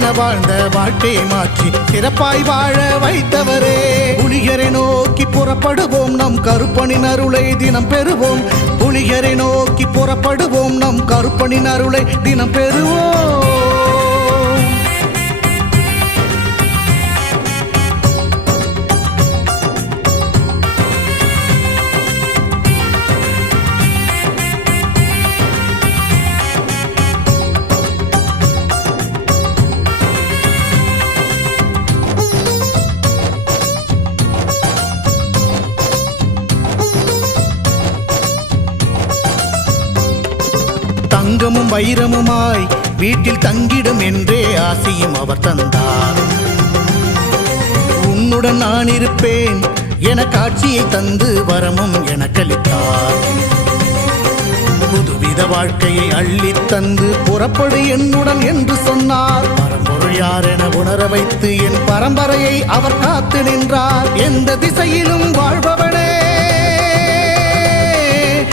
என வாழ்ந்த வாழ்க்கையை மாற்றி சிறப்பாய் வாழ வைத்தவரே. புலிகரை நோக்கி புறப்படுவோம், நம் கருப்பனின் அருளை தினம் பெறுவோம். புலிகரை நோக்கி புறப்படுவோம், நம் கருப்பனின் அருளை தினம் பெறுவோம். தங்கமும் வைரமுமாய் வீட்டில் தங்கிடும் என்றே ஆசியும் அவர் தந்தார். உன்னுடன் நான் இருப்பேன் என காட்சியை தந்து வரமும் எனக்களித்தார். புதுவித வாழ்க்கையை அள்ளி தந்து புறப்படு என்னுடன் என்று சொன்னார். பரம்பொருள் யார் என உணர வைத்து என் பரம்பரையை அவர் காத்து நின்றார். எந்த திசையிலும் வாழ்பவனே